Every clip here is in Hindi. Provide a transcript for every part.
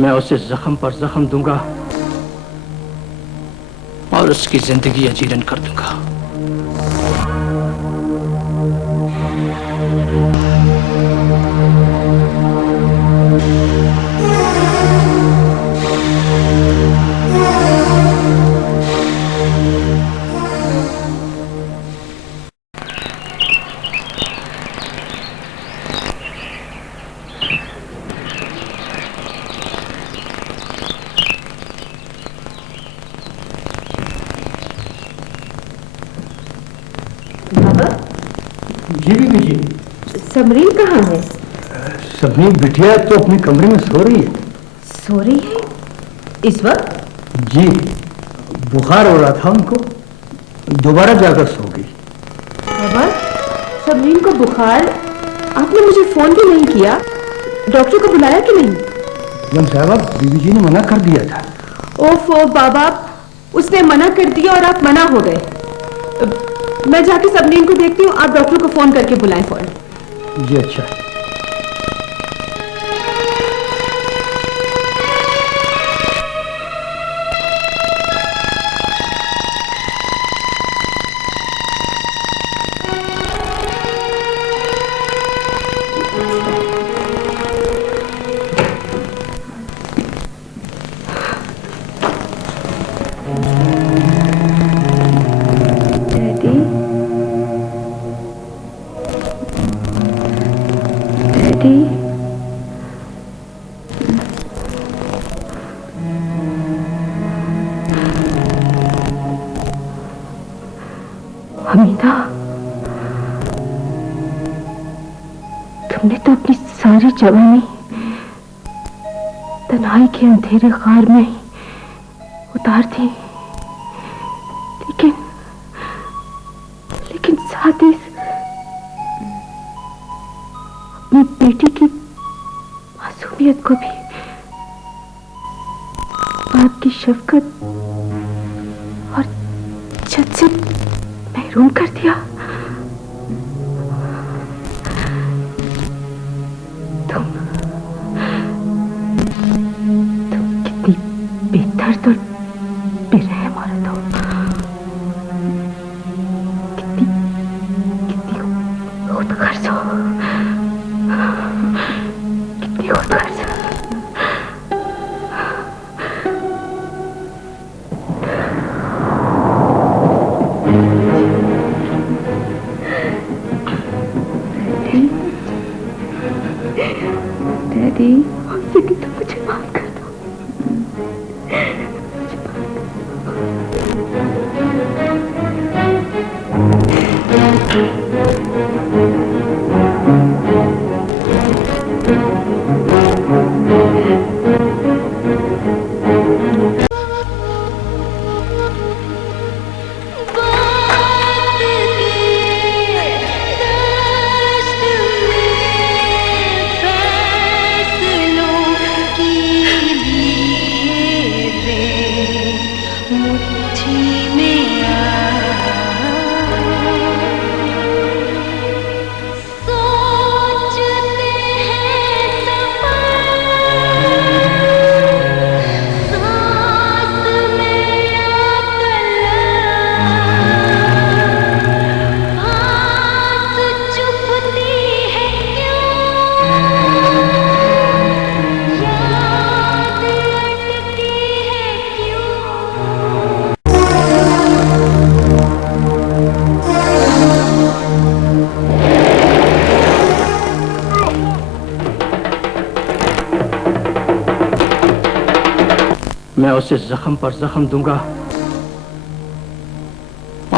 मैं उसे जख्म पर जख्म दूंगा और उसकी जिंदगी अजीरन कर दूंगा। जी बीबी जी। समरीन कहाँ है? सबनी बिटिया तो अपने कमरे में सो रही है। सो रही है इस वक्त? जी, बुखार हो रहा था उनको, दोबारा जाकर सो गई। बाबा, समरीन को बुखार? आपने मुझे फोन भी नहीं किया, डॉक्टर को बुलाया कि नहीं? यम साहबा, बीबी जी ने मना कर दिया था। ओफो बाबा, उसने मना कर दिया और आप मना हो गए। मैं जाके सबनीन को देखती हूँ, आप डॉक्टर को फोन करके बुलाएं फौरन। जी अच्छा। हमीदा, तुमने तो अपनी सारी जवानी तन्हाई के अंधेरे ग़ार में ही उतार दी, लेकिन साथ ही अपनी बेटी की मासूमियत को भी, बाप की शफकत और इज्जत से महरूम कर दिया। तुम कितनी बेदर्द और बेरहम औरत हो। कितनी खुदगर्ज हो, कितनी खुदगर्ज। डैडी, लेकिन तुम मुझे माफ कर दो। मैं उसे जख्म पर जख्म दूंगा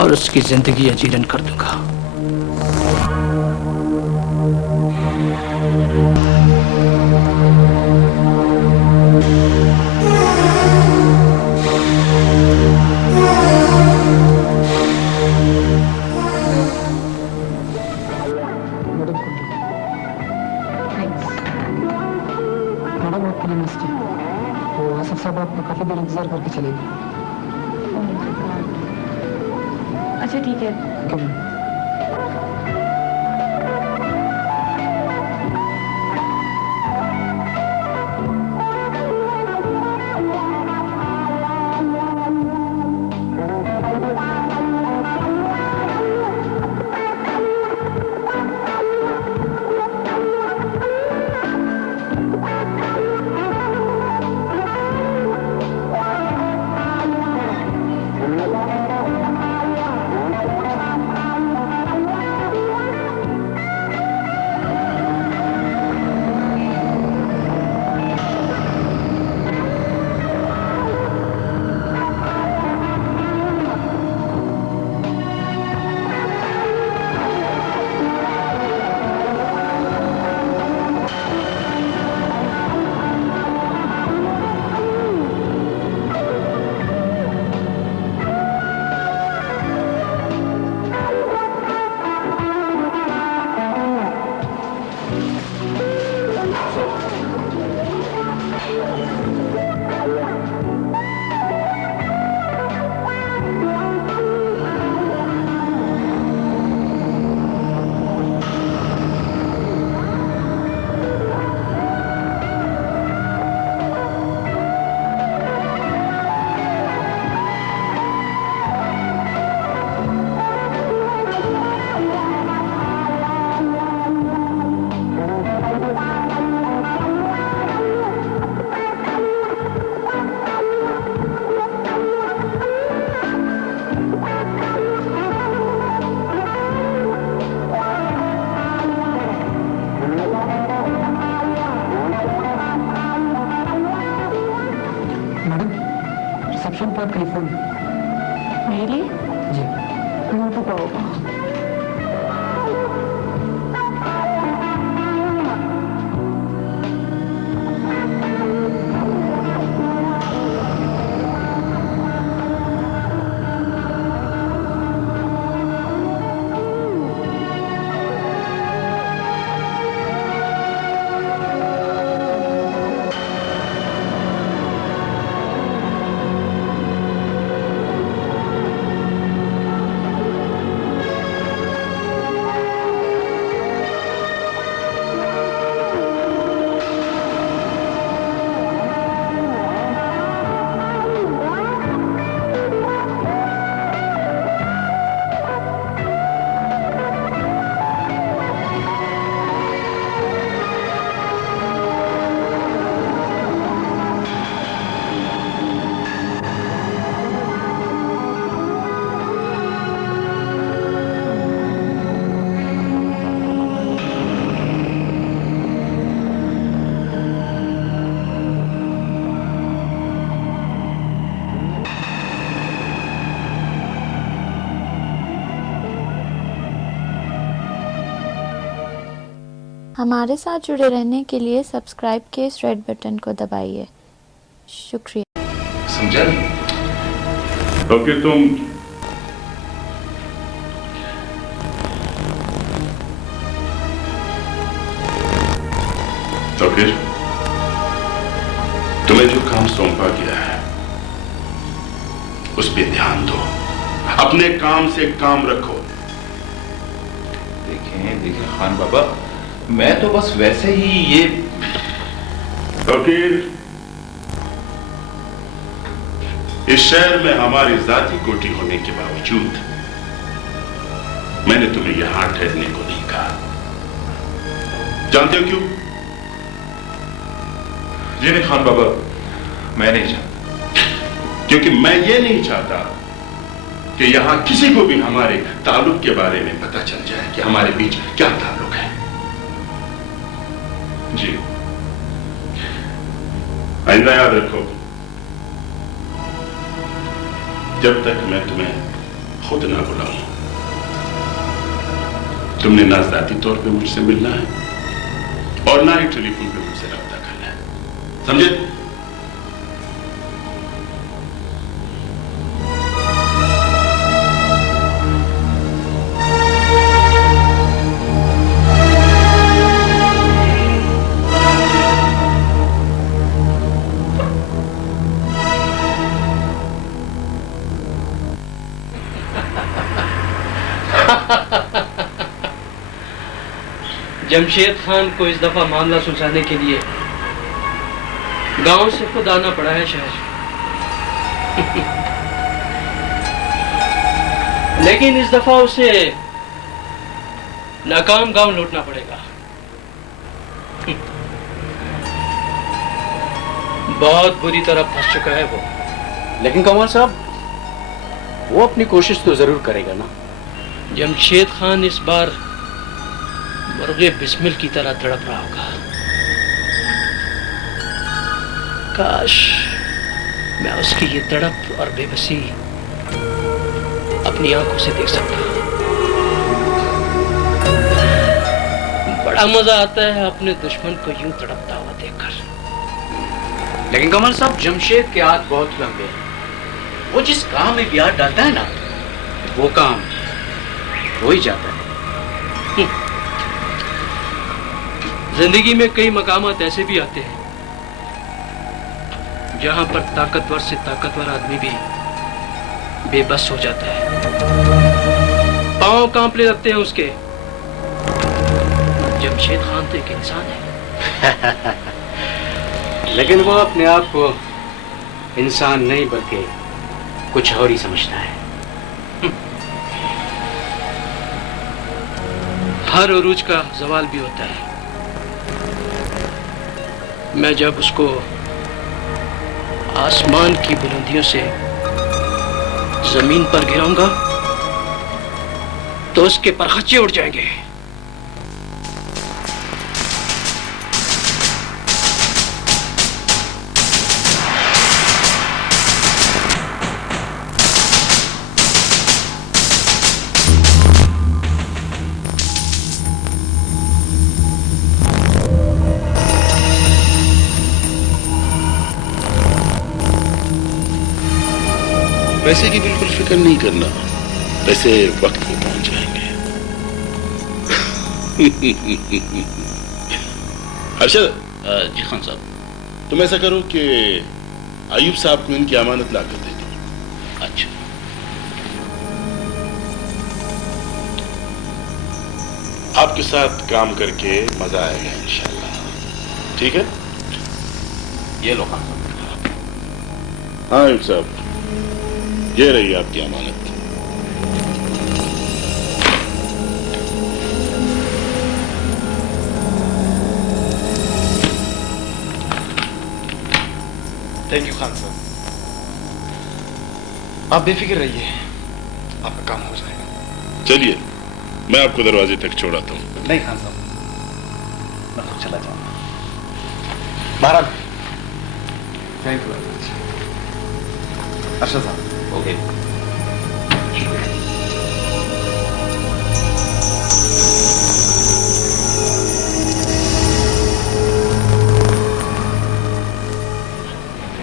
और उसकी जिंदगी अजीरन कर दूंगा। साहब आपको काफी देर इंतजार करके चलेगी। अच्छा ठीक है। बात टेलीफोन रियली? जी। हाँ तो क्या होगा? हमारे साथ जुड़े रहने के लिए सब्सक्राइब के इस रेड बटन को दबाइए। शुक्रिया। समझा नहीं? तो फिर तुम तुम्हें जो काम सौंपा गया है उस पे ध्यान दो, अपने काम से काम रखो। देखें खान बाबा, मैं तो बस वैसे ही ये फकीर, इस शहर में हमारी जाति कोठी होने के बावजूद मैंने तुम्हें यहां ठहरने को नहीं कहा। जानते हो क्यों? जी नहीं खान बाबा, मैं नहीं चाहता। क्योंकि मैं ये नहीं चाहता कि यहां किसी को भी हमारे ताल्लुक के बारे में पता चल जाए कि हमारे बीच क्या ताल्लुक है। जी। आइंदा याद रखो, जब तक मैं तुम्हें खुद ना बुलाऊं, तुमने ना जाती तौर पे मुझसे मिलना है और ना ही टेलीफोन पे मुझसे रब्ता करना है, समझे? जमशेद खान को इस दफा मामला सुलझाने के लिए गांव से खुद आना पड़ा है शहर। लेकिन इस दफा उसे नाकाम गांव लौटना पड़ेगा। बहुत बुरी तरह फंस चुका है वो। लेकिन कमल साहब, वो अपनी कोशिश तो जरूर करेगा ना। जमशेद खान इस बार मुर्गे बिस्मिल की तरह तड़प रहा होगा। काश मैं उसकी ये तड़प और बेबसी अपनी आंखों से देख सकता। बड़ा मजा आता है अपने दुश्मन को यूं तड़पता हुआ देखकर। लेकिन कमल साहब, जमशेद के हाथ बहुत लंबे हैं। वो जिस काम में भी हाथ डालता है ना, वो काम हो ही जाता है। जिंदगी में कई मकामात ऐसे भी आते हैं जहां पर ताकतवर से ताकतवर आदमी भी बेबस हो जाता है, पांव कांपने लगते हैं उसके। जमशेद खान तो एक इंसान है। लेकिन वो अपने आप को इंसान नहीं बल्कि कुछ और ही समझता है। हर उरूज का जवाल भी होता है। मैं जब उसको आसमान की बुलंदियों से जमीन पर गिराऊंगा तो उसके परखच्चे उड़ जाएंगे। पैसे की बिल्कुल फिक्र नहीं करना, पैसे वक्त पे पहुंच जाएंगे। हर्षद। जी खान साहब। तुम ऐसा करो कि अयूब साहब को इनकी अमानत ला कर दे दो। अच्छा। आपके साथ काम करके मजा आएगा इंशाल्लाह। ठीक है? ये लो खान साहब। हाँ अयूब साहब, ये रही आपकी अमानत। थैंक यू खान साहब। आप बेफिक्र रहिए, आपका काम हो जाएगा। चलिए, मैं आपको दरवाजे तक छोड़ाता हूँ। नहीं खान साहब, मैं खुद चला जाऊंगा। महाराज, thank you very much. Arshad साहब। ओके।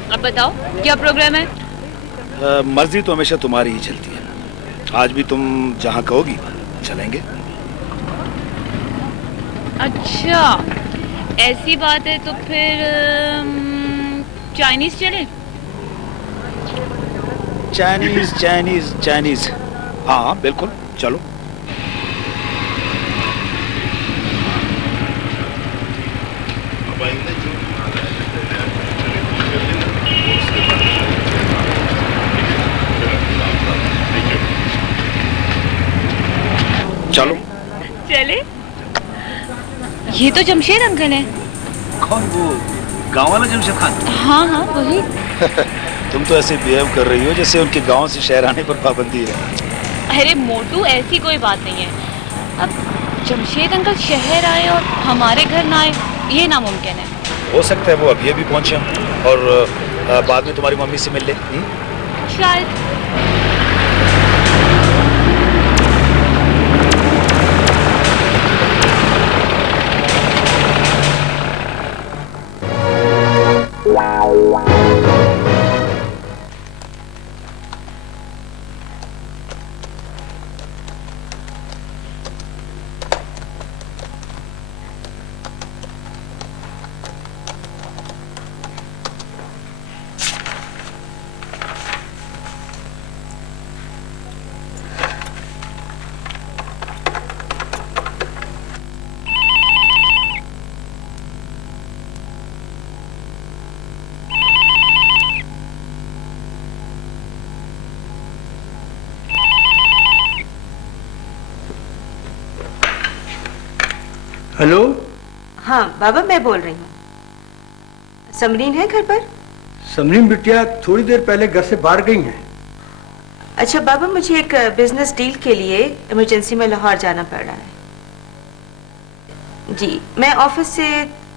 अब बताओ क्या प्रोग्राम है? मर्जी तो हमेशा तुम्हारी ही चलती है। आज भी तुम जहाँ कहोगी चलेंगे। अच्छा, ऐसी बात है तो फिर चाइनीज चले? चाइनीज चाइनीज चाइनीज, हाँ बिल्कुल चलो। चलो चले। ये तो जमशेद अंकल है। कौन? वो गांव वाला जमशेद खान? हाँ हाँ वही। तुम तो ऐसे बिहेव कर रही हो जैसे उनके गांव से शहर आने पर पाबंदी है। अरे मोटू, ऐसी कोई बात नहीं है। अब जमशेद अंकल शहर आए और हमारे घर ना आए, ये नामुमकिन है। हो सकता है वो अभी अभी पहुंचे और बाद में तुम्हारी मम्मी से मिल ले। शायद। हेलो। हाँ बाबा, मैं बोल रही हूँ। समरीन है घर पर? समरीन बिटिया थोड़ी देर पहले घर से बाहर गई हैं। अच्छा बाबा, मुझे एक बिजनेस डील के लिए इमरजेंसी में लाहौर जाना पड़ रहा है। जी, मैं ऑफिस से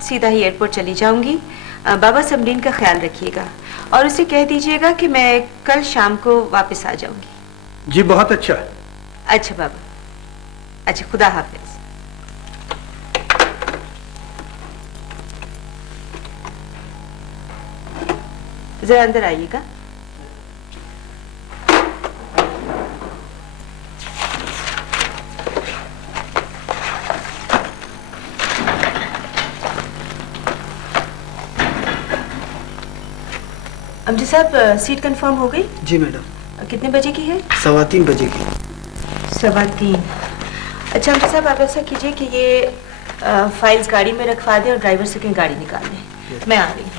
सीधा ही एयरपोर्ट चली जाऊंगी। बाबा समरीन का ख्याल रखिएगा और उसे कह दीजिएगा कि मैं कल शाम को वापस आ जाऊंगी। जी बहुत अच्छा। अच्छा बाबा, अच्छा, खुदा हाफिज। जरा अंदर आइएगा। अमजद साहब, सीट कंफर्म हो गई? जी मैडम। कितने बजे की है? 3:15 बजे की। 3:15। अच्छा अमजद साहब, आप ऐसा कीजिए कि ये फाइल्स गाड़ी में रखवा दें और ड्राइवर से कहीं गाड़ी निकाल दें। मैं आ रही हूँ।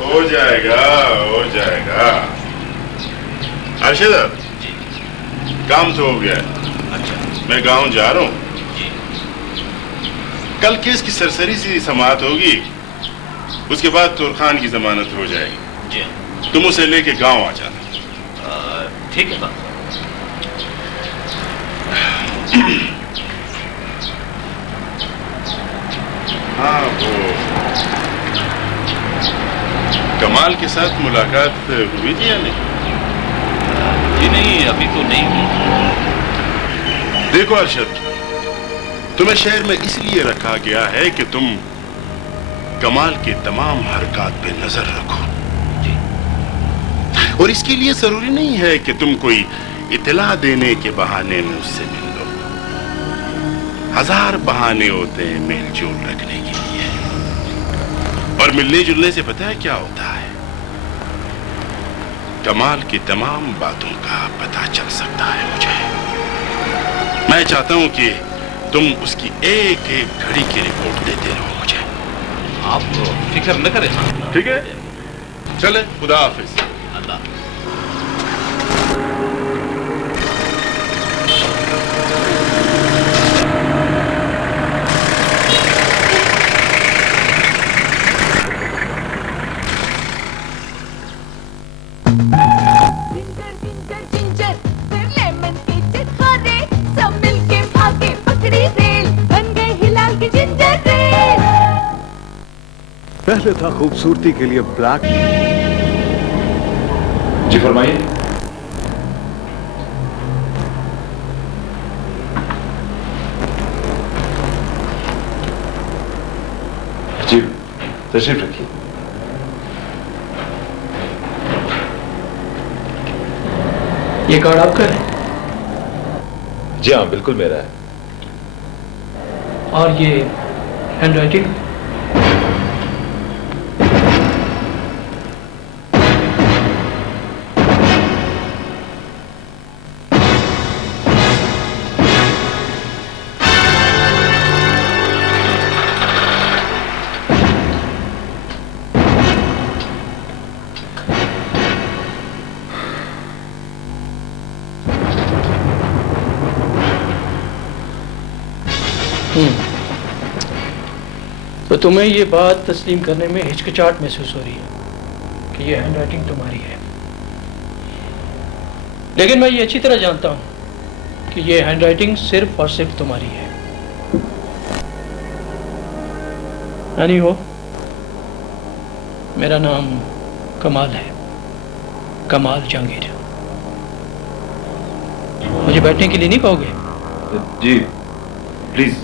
हो जाएगा, हो जाएगा। अर्शद, काम तो हो गया है। अच्छा। मैं गांव जा रहा हूँ। कल केस की सरसरी सी समाअत होगी, उसके बाद तुर खान की जमानत हो जाएगी। जी। तुम उसे लेके गांव आ जाना। ठीक है बाबा। हाँ, वो कमाल के साथ मुलाकात हुई थी या नहीं? जी नहीं, अभी तो नहीं हुई। देखो अर्शद, तुम्हें शहर में इसलिए रखा गया है कि तुम कमाल की तमाम हरकत पे नजर रखो जी। और इसके लिए जरूरी नहीं है कि तुम कोई इतला देने के बहाने में उससे मिल लो। 1000 बहाने होते हैं मेल जोल रखने के लिए। और मिलने जुलने से पता है क्या होता है? कमाल की तमाम बातों का पता चल सकता है मुझे। मैं चाहता हूं कि तुम उसकी एक एक घड़ी की रिपोर्ट देते रहो मुझे। आप फिक्र न करें साहब। ठीक है, चले, खुदा हाफिज। अल्लाह। पहले था खूबसूरती के लिए ब्लैक। जी फरमाइए। जी तशरीफ रखिए। ये कार्ड आपका है? जी हाँ, बिल्कुल मेरा है। और ये हैंडराइटिंग? तो तुम्हें ये बात तस्लीम करने में हिचकिचाहट महसूस हो रही है कि ये हैंडराइटिंग तुम्हारी है, लेकिन मैं ये अच्छी तरह जानता हूं कि ये हैंडराइटिंग सिर्फ और सिर्फ तुम्हारी है। यानी हो, मेरा नाम कमाल है, कमाल जहांगीर। मुझे बैठने के लिए नहीं कहोगे? जी प्लीज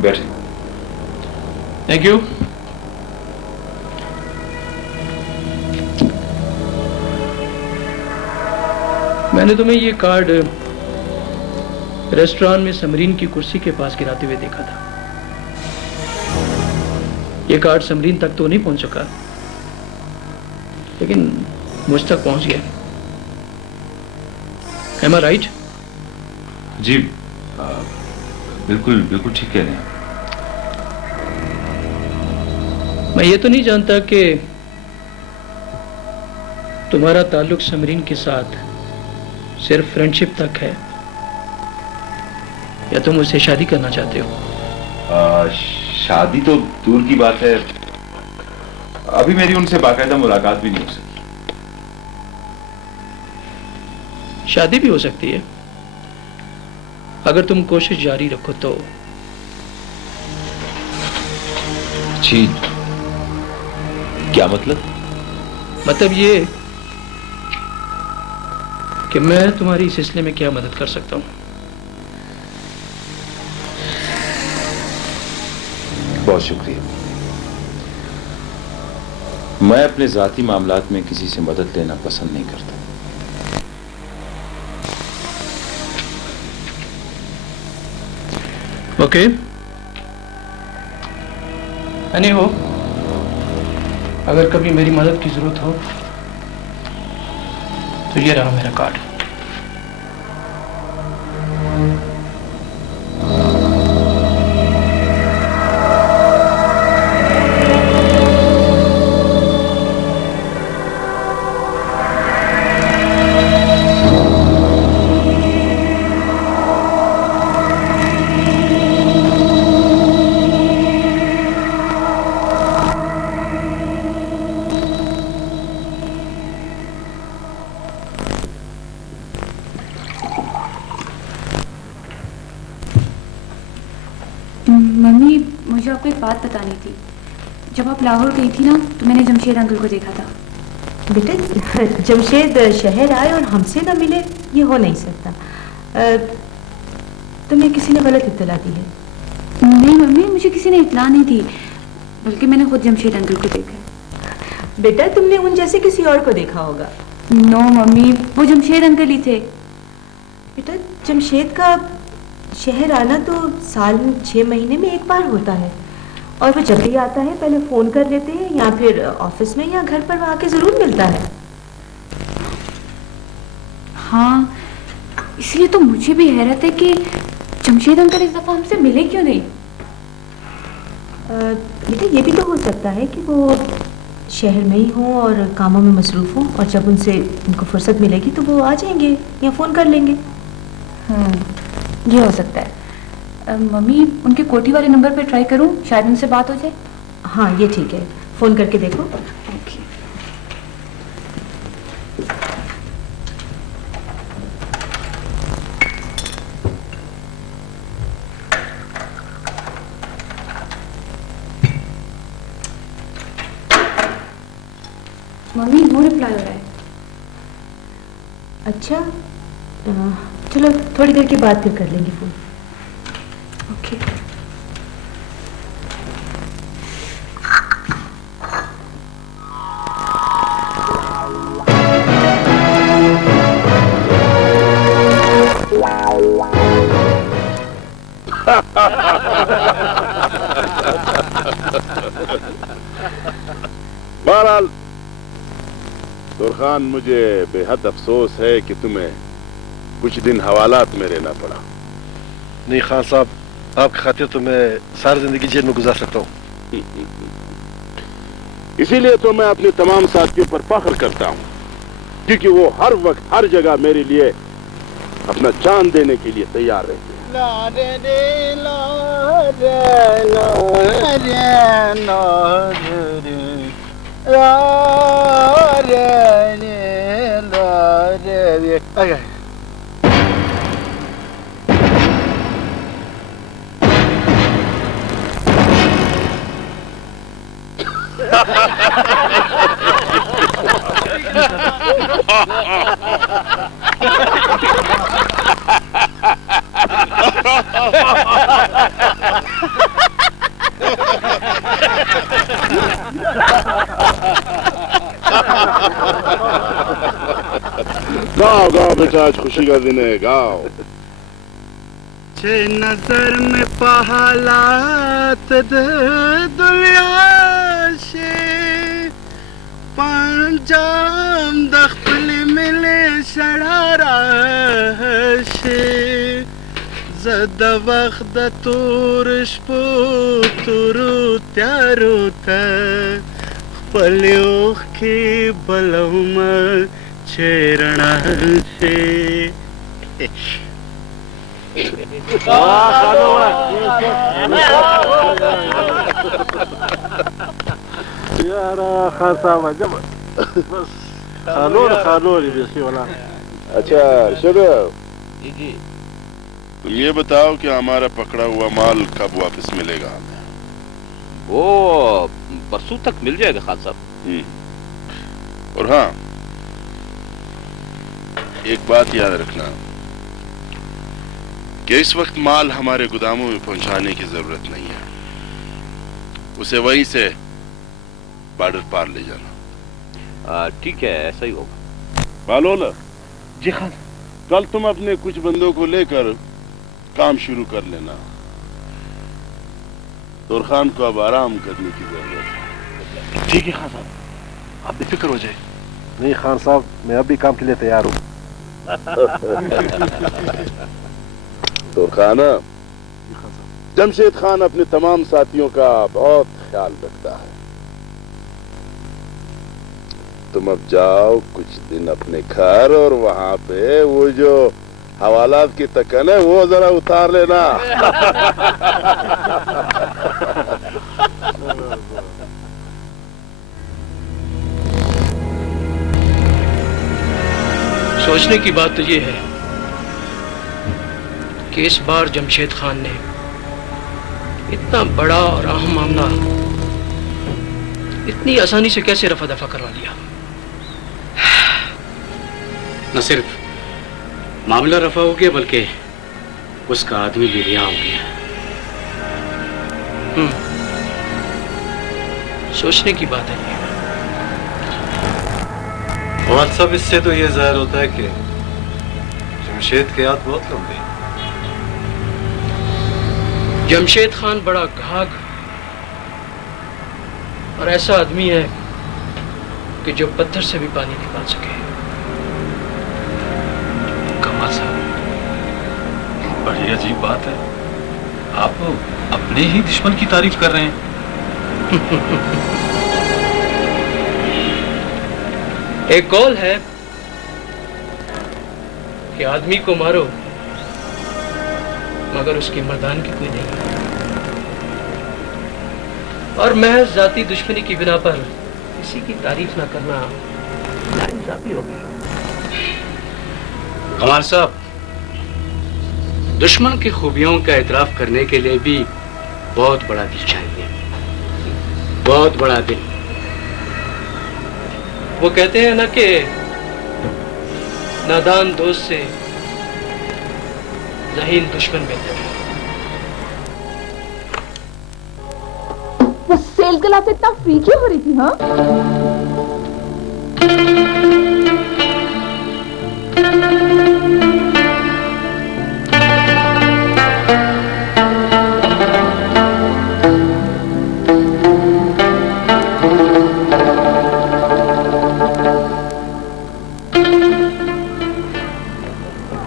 बैठे। Thank you. मैंने तुम्हें ये कार्ड रेस्टोरेंट में समरीन की कुर्सी के पास गिराते हुए देखा था। ये कार्ड समरीन तक तो नहीं पहुंच सका, लेकिन मुझ तक पहुंच गया। Am I right? जी बिल्कुल बिल्कुल ठीक कह रहे हैं। मैं ये तो नहीं जानता कि तुम्हारा ताल्लुक समरीन के साथ सिर्फ फ्रेंडशिप तक है या तुम उससे शादी करना चाहते हो? शादी तो दूर की बात है, अभी मेरी उनसे बाकायदा मुलाकात भी नहीं हो सकी। शादी भी हो सकती है अगर तुम कोशिश जारी रखो तो। जी क्या मतलब? मतलब ये कि मैं तुम्हारी इस सिलसिले में क्या मदद कर सकता हूं। बहुत शुक्रिया। मैं अपने जाती मामलात में किसी से मदद लेना पसंद नहीं करता। ओके, यानी हो, अगर कभी मेरी मदद की जरूरत हो तो ये रहा मेरा कार्ड। मम्मी, मुझे आपको एक बात बतानी थी। जब आप लाहौर गई थी ना, तो मैंने जमशेद अंकल को देखा था। बेटे, जमशेद शहर आए और हमसे ना मिले, ये हो नहीं सकता। तुम्हें किसी ने गलत इत्तला दी है। नहीं मम्मी, मुझे किसी ने इत्तला नहीं दी, बल्कि मैंने खुद जमशेद अंकल को देखा। बेटा तुमने उन जैसे किसी और को देखा होगा। नो मम्मी, वो जमशेद अंकल ही थे। बेटा जमशेद का शहर आना तो साल में 6 महीने में एक बार होता है, और वो जब भी आता है पहले फोन कर लेते हैं, या फिर ऑफिस में या घर पर वहाँ के जरूर मिलता है। हाँ, इसलिए तो मुझे भी हैरत है कि जमशेद अंकल इस दफा हमसे मिले क्यों नहीं। बेटा ये भी तो हो सकता है कि वो शहर में ही हों और कामों में मसरूफ हों, और जब उनको फुर्सत मिलेगी तो वो आ जाएंगे या फ़ोन कर लेंगे। ये हो सकता है। मम्मी, उनके कोठी वाले नंबर पे ट्राई करूं, शायद उनसे बात हो जाए। हाँ ये ठीक है, फ़ोन करके देखो। ओके। मम्मी, नो रिप्लाई हो रहा है। अच्छा, चलो थोड़ी देर के बाद फिर कर लेंगे फ़ोन। ओके। बहरहाल दुरखान, मुझे बेहद अफसोस है कि तुम्हें कुछ दिन हवालात में रहना पड़ा। नहीं खान साहब, आपकी खातिर तो मैं सारी जिंदगी जेल में गुजार सकता हूँ। इसीलिए तो मैं अपने तमाम साथियों पर फख्र करता हूँ, क्योंकि वो हर वक्त हर जगह मेरे लिए अपना जान देने के लिए तैयार रहते हैं। गाओ गाओ बेटा, आज खुशी का दिन है, गाओ। छे नजर में पहलात दुनिया से पंजाम दखल मिले शरारा से जद वक्त तुरश पुतुरु त्यारु था पल्यों की बलम छेरणा से। यार खान साहब जब बस खानोर बेसी वाला। अच्छा शरीफ जी, तुम ये बताओ कि हमारा पकड़ा हुआ माल कब वापस मिलेगा हमें? वो परसों तक मिल जाएगा खान साहब। और हाँ, एक बात याद रखना कि इस वक्त माल हमारे गोदामों में पहुंचाने की जरूरत नहीं है, उसे वहीं से बॉर्डर पार ले जाना। ठीक है, ऐसा ही होगा। बालोला जी खान, कल तुम अपने कुछ बंदों को लेकर काम शुरू कर लेना। दुरखान को अब आराम करने की जरूरत है। ठीक है खान साहब, आप बेफिक्र हो जाए। नहीं खान साहब, मैं अभी काम के लिए तैयार हूँ। दुरखान, जमशेद खान अपने तमाम साथियों का बहुत ख्याल रखता है। तुम अब जाओ कुछ दिन अपने घर, और वहां पे वो जो हवालात की तकन है वो जरा उतार लेना। सोचने की बात तो ये है कि इस बार जमशेद खान ने इतना बड़ा और अहम मामला इतनी आसानी से कैसे रफा दफा करवा लिया। न सिर्फ मामला रफा हो गया, बल्कि उसका आदमी भी रिहा हो गया। सोचने की बात है ये। और सब इससे तो ये जाहिर होता है कि जमशेद के हाथ बहुत लंबे हैं। जमशेद खान बड़ा घाघ और ऐसा आदमी है कि जो पत्थर से भी पानी निकाल सके। कमाल साहब, बड़ी अजीब बात है, आप अपने ही दुश्मन की तारीफ कर रहे हैं। एक कौल है कि आदमी को मारो मगर उसकी मर्दानगी कोई नहीं, और महज जाती दुश्मनी की बिना पर किसी की तारीफ ना करना नाइंसाफी होगी। कमाल साहब, दुश्मन की खूबियों का एतराफ करने के लिए भी बहुत बड़ा दिल चाहिए, बहुत बड़ा दिल। वो कहते हैं ना कि नादान दोस्त से ज़हीन दुश्मन बेहतर है। वो सेल क्लास इतना फ्री क्यों हो रही थी? हाँ,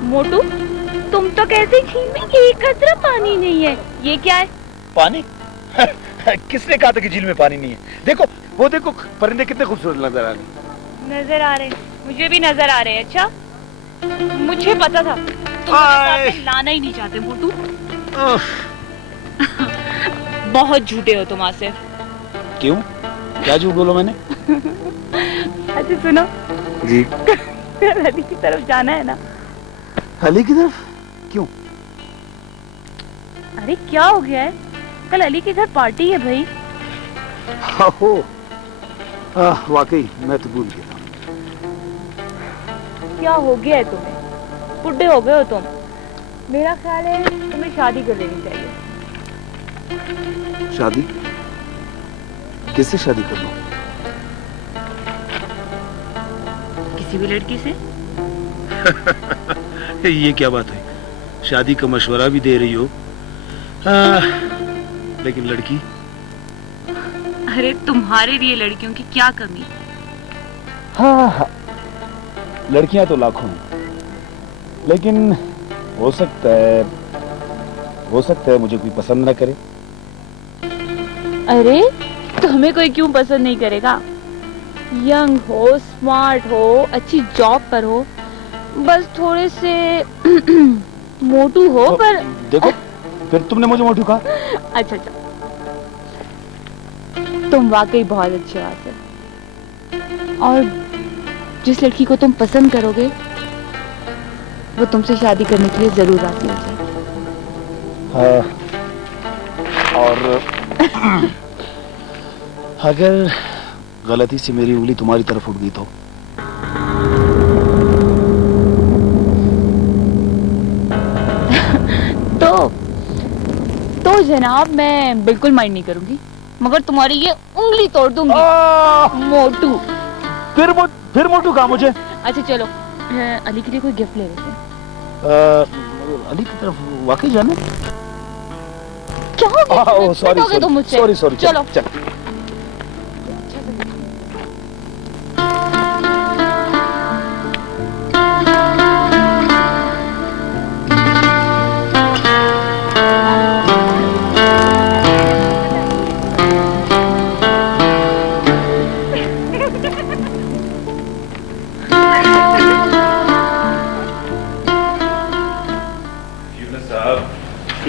मोटू, तुम तो कहते झील में एक कतरा पानी नहीं है, ये क्या है? पानी? किसने कहा था कि झील में पानी नहीं है? देखो, वो देखो, परिंदे कितने खूबसूरत नजर आ रहे हैं। नजर आ रहे हैं, मुझे भी नजर आ रहे हैं। अच्छा, मुझे पता था तुम साथ में लाना ही नहीं चाहते मोटू। बहुत झूठे हो तुम आसिफ। क्यों? क्या झूठ बोला मैंने? अच्छा सुनो जी, अली की तरफ जाना है ना? अली की तरफ? क्यों? अरे क्या हो गया है? कल अली के घर पार्टी है भाई। हो, वाकई मैं तो भूल गया। क्या हो गया है तुम्हें? बुढ़े हो गए हो तुम। मेरा ख्याल है तुम्हें शादी कर लेनी चाहिए। शादी? किससे शादी कर लूं? किसी भी लड़की से। ये क्या बात है? शादी का मशवरा भी दे रही हो, लेकिन लड़की? अरे तुम्हारे लिए लड़कियों की क्या कमी? हाँ, लड़कियां तो लाखों हैं, लेकिन हो सकता है मुझे कोई पसंद ना करे। अरे तुम्हें कोई क्यों पसंद नहीं करेगा? यंग हो, स्मार्ट हो, अच्छी जॉब पर हो, बस थोड़े से मोटू हो। पर देखो, फिर तुमने मुझे मोटू कहा। अच्छा, तुम वाकई बहुत अच्छे हो आसिफ, और जिस लड़की को तुम पसंद करोगे वो तुमसे शादी करने के लिए जरूर राजी हो जाएगी। और अगर गलती से मेरी उंगली तुम्हारी तरफ उठ गई तो जनाब मैं बिल्कुल माइंड नहीं करूंगी, मगर तुम्हारी ये उंगली तोड़ दूंगी मोटू। फिर मोटू कहा मुझे? अच्छा चलो, अली के लिए कोई गिफ्ट ले लेते हैं। अली की तरफ वाकई जाने? क्या हो गया? सॉरी चलो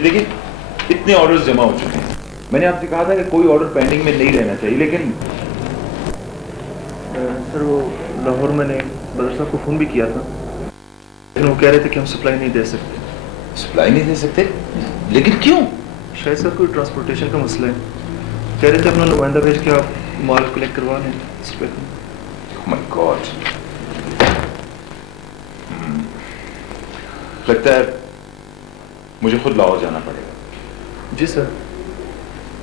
देखिए, इतने ऑर्डर्स जमा हो चुके हैं। मैंने आपसे कहा था कि कोई ऑर्डर पेंडिंग में नहीं रहना चाहिए, लेकिन सर वो लाहौर मैंने बदर साहब को फ़ोन भी किया था, लेकिन वो कह रहे थे कि हम सप्लाई नहीं दे सकते। सप्लाई नहीं दे सकते? लेकिन क्यों? शायद सर कोई ट्रांसपोर्टेशन का मसला है। कह रहे थे अपना नुमाइंदा भेज के आप माल कलेक्ट करवा लें इस पे। माय गॉड, लगता है मुझे खुद लाहौर जाना पड़ेगा। जी सर।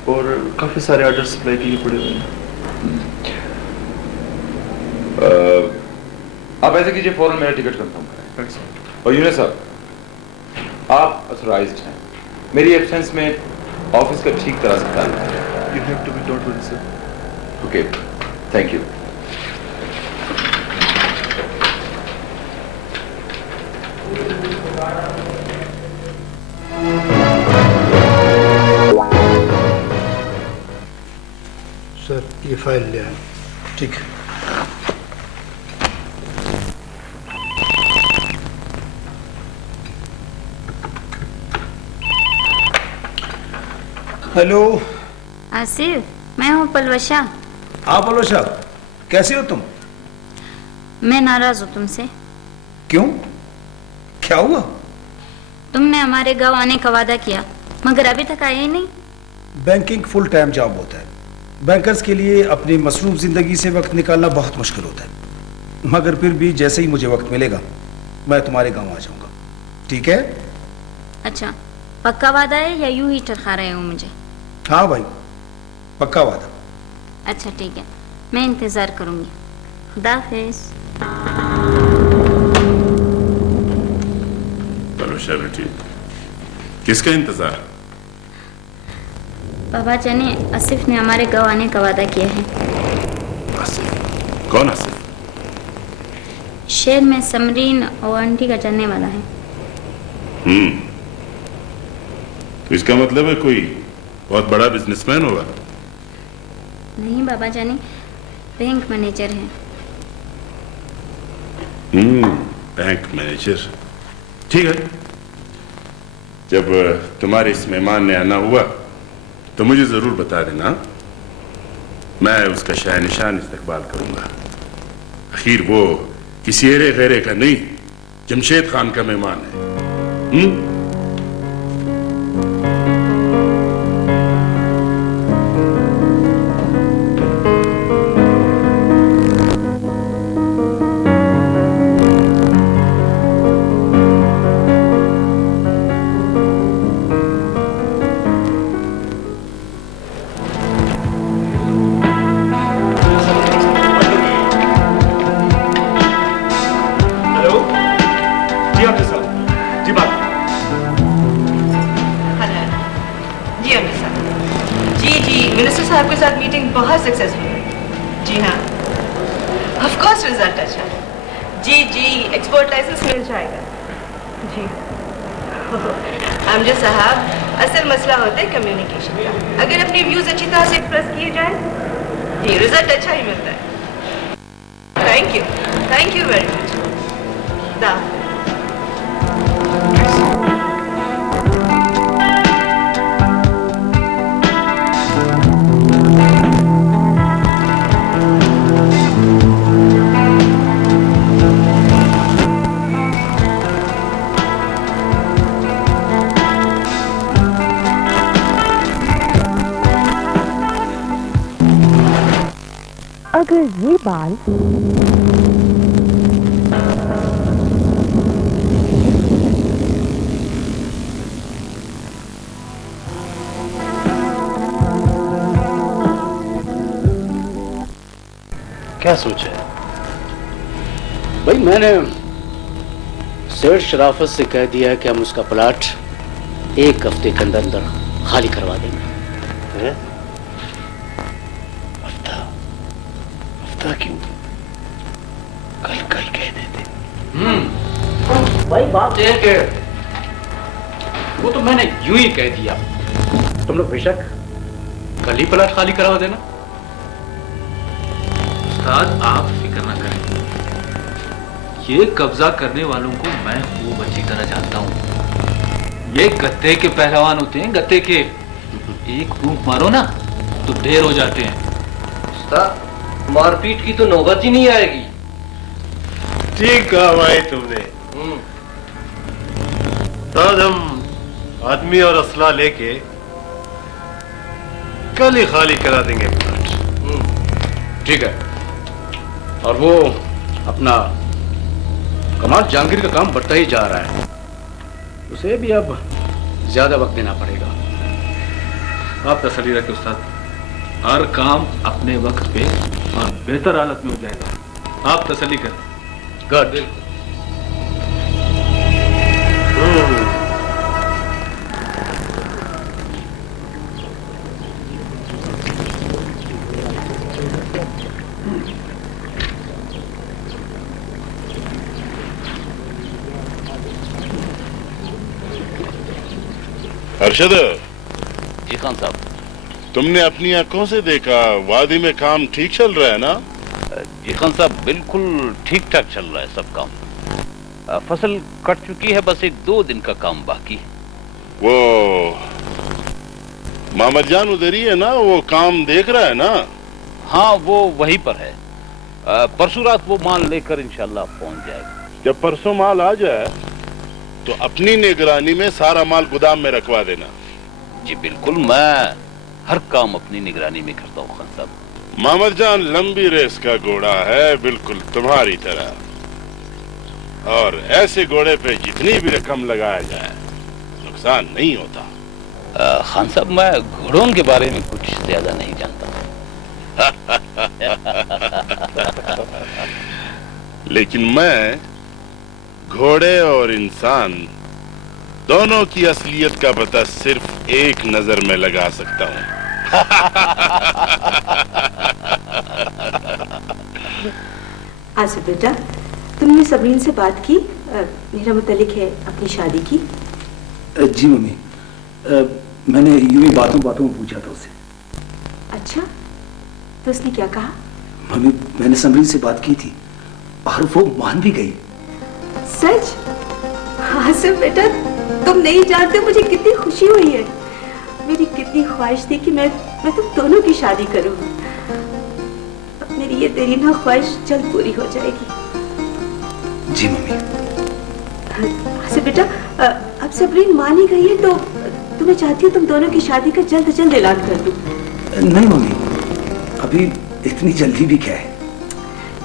और काफ़ी सारे आर्डर सप्लाई के लिए पड़े हुए हैं। आप ऐसे कीजिए, फौरन मेरा टिकट कंफर्म करें। और यूनुस साहब, आप ऑथराइज्ड हैं, मेरी एब्सेंस में ऑफिस का ठीक तरह से ख्याल रखें। You have to be, don't worry, sir. Okay, thank you. Sir ये फाइल ले आए। ठीक। हेलो आसिफ, मैं हूँ पलवशा। हाँ पलवशा, कैसे हो तुम? मैं नाराज हूँ तुमसे। क्यों, क्या हुआ? तुमने हमारे गांव आने का वादा किया मगर अभी तक आए ही नहीं। बैंकिंग फुल टाइम जॉब होता है। बैंकर्स के लिए अपनी मसरूफ जिंदगी से वक्त निकालना बहुत मुश्किल होता है, मगर फिर भी जैसे ही मुझे वक्त मिलेगा मैं तुम्हारे गांव आ जाऊंगा, ठीक है? अच्छा, पक्का वादा है या यूं ही टरखा रहे हो मुझे? हाँ भाई, पक्का वादा। अच्छा ठीक है, मैं इंतजार करूंगी। खुदा हाफिज। पलवशा बेटी, किसका इंतजार? बाबा जाने, आसिफ ने हमारे गांव आने का वादा किया है। आसिफ? कौन आसिफ? शहर में समरीन और आंटी का जानने वाला है। तो इसका मतलब है कोई बहुत बड़ा बिजनेसमैन होगा? नहीं बाबा जाने, बैंक मैनेजर है। बैंक मैनेजर, ठीक है। जब तुम्हारे इस मेहमान ने आना हुआ तो मुझे जरूर बता देना, मैं उसका शाह-निशान इस्तकबाल करूंगा। आखिर वो किसी एरे गैरे का नहीं, जमशेद खान का मेहमान है। बहुत सक्सेसफुल है। जी हाँ, ऑफ कोर्स रिजल्ट अच्छा है। जी जी, एक्सपोर्ट लाइसेंस मिल जाएगा। जी अमजद साहब, असल मसला होता है कम्युनिकेशन का। अगर अपने व्यूज अच्छी तरह से एक्सप्रेस किए जाए, जी रिजल्ट अच्छा ही मिलता है। Thank you very much. अगर ये बाल क्या सोचा है भाई? मैंने सेठ शराफत से कह दिया है कि हम उसका प्लाट 1 हफ्ते के अंदर अंदर खाली करवा देंगे। हफ्ता क्यों? कल कह देते। भाई बात यह है कि वो तो मैंने यूं ही कह दिया, तुम लोग बेशक कल ही प्लाट खाली करवा देना। उस्ताद आप फिक्र ना करें, ये कब्जा करने वालों को मैं खूब अच्छी तरह जानता हूँ। ये गत्ते के पहलवान होते हैं, गत्ते के। एक फूंक मारो ना तो ढेर हो जाते हैं। उस्ताद, मारपीट की तो नौबत ही नहीं आएगी। ठीक कहा भाई तुमने। तब हम आदमी और असला लेके कल ही खाली करा देंगे प्लाट। ठीक है। और वो अपना कमाल जहांगीर का काम बढ़ता ही जा रहा है, उसे भी अब ज्यादा वक्त देना पड़ेगा। आप तसल्ली रखें उस्ताद, हर काम अपने वक्त पे और बेहतर हालत में हो जाएगा। आप तसल्ली करें। गुड। अरशद जी खान साहब, तुमने अपनी आंखों से देखा वादी में काम ठीक चल रहा है ना? जी खान साहब, बिल्कुल ठीक ठाक चल रहा है सब काम। फसल कट चुकी है, बस 1-2 दिन का काम बाकी है। वो मामद जान उधर ही है ना, वो काम देख रहा है ना? हाँ, वो वहीं पर है। परसों रात वो माल लेकर इंशाल्लाह पहुंच जाएगा। जब परसों माल आ जाए तो अपनी निगरानी में सारा माल गोदाम में रखवा देना। जी बिल्कुल, मैं हर काम अपनी निगरानी में करता हूँ खान साहब। मामद जान लंबी रेस का घोड़ा है, बिल्कुल तुम्हारी तरह। और ऐसे घोड़े पे जितनी भी रकम लगाया जाए नुकसान नहीं होता। खान साहब, मैं घोड़ों के बारे में कुछ ज्यादा नहीं जानता। लेकिन मैं घोड़े और इंसान दोनों की असलियत का पता सिर्फ एक नजर में लगा सकता हूँ। आसिफ बेटा, तुमने सबरीन से बात की? मेरा मुतालिक है अपनी शादी की। जी मम्मी, मैंने यूं ही बातों बातों में पूछा था उसे। अच्छा, तो उसने क्या कहा? मम्मी, मैंने समरीन से बात की थी और वो मान भी गई। सच? आसिफ बेटा, तुम नहीं जानते मुझे कितनी खुशी हुई है। मेरी कितनी ख्वाहिश थी कि मैं तुम दोनों की शादी करूं। मेरी ये तेरी ना ख्वाहिश जल्द पूरी हो जाएगी। जी मम्मी। आसिफ बेटा, अब सबरीन मान ही गई है तो तुम्हें चाहती हूँ तुम दोनों की शादी का जल्द से जल्द ऐलान कर दूं। नहीं मम्मी, अभी इतनी जल्दी भी क्या है?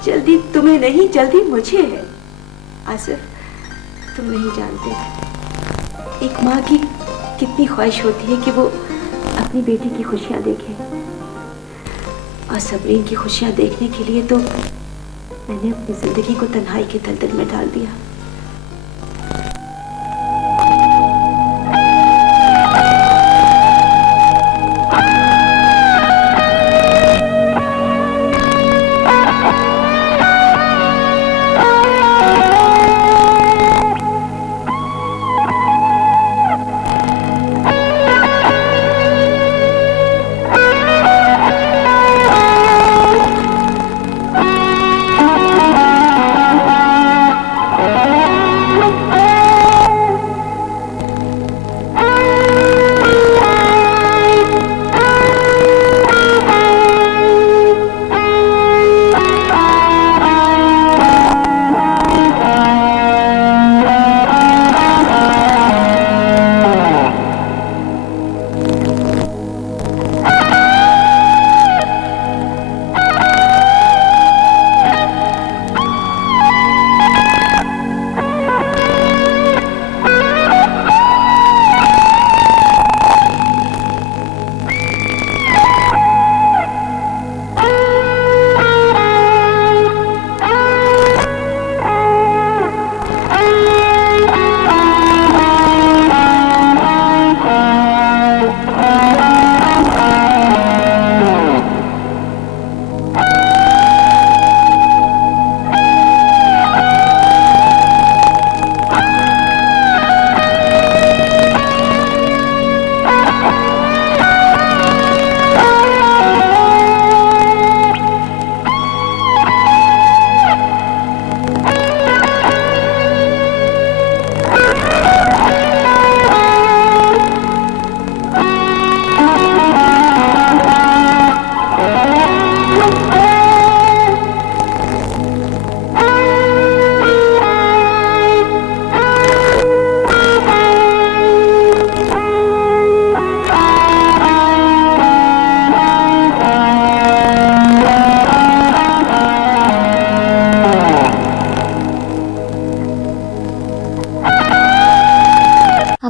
जल्दी तुम्हें नहीं, जल्दी मुझे है। आसिफ, तुम नहीं जानते एक माँ की कितनी ख्वाहिश होती है कि वो अपनी बेटी की खुशियां देखे। और सबरीन की खुशियां देखने के लिए तो मैंने अपनी जिंदगी को तन्हाई के दलदल में डाल दिया।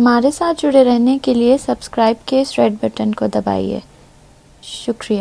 हमारे साथ जुड़े रहने के लिए सब्सक्राइब के इस रेड बटन को दबाइए। शुक्रिया।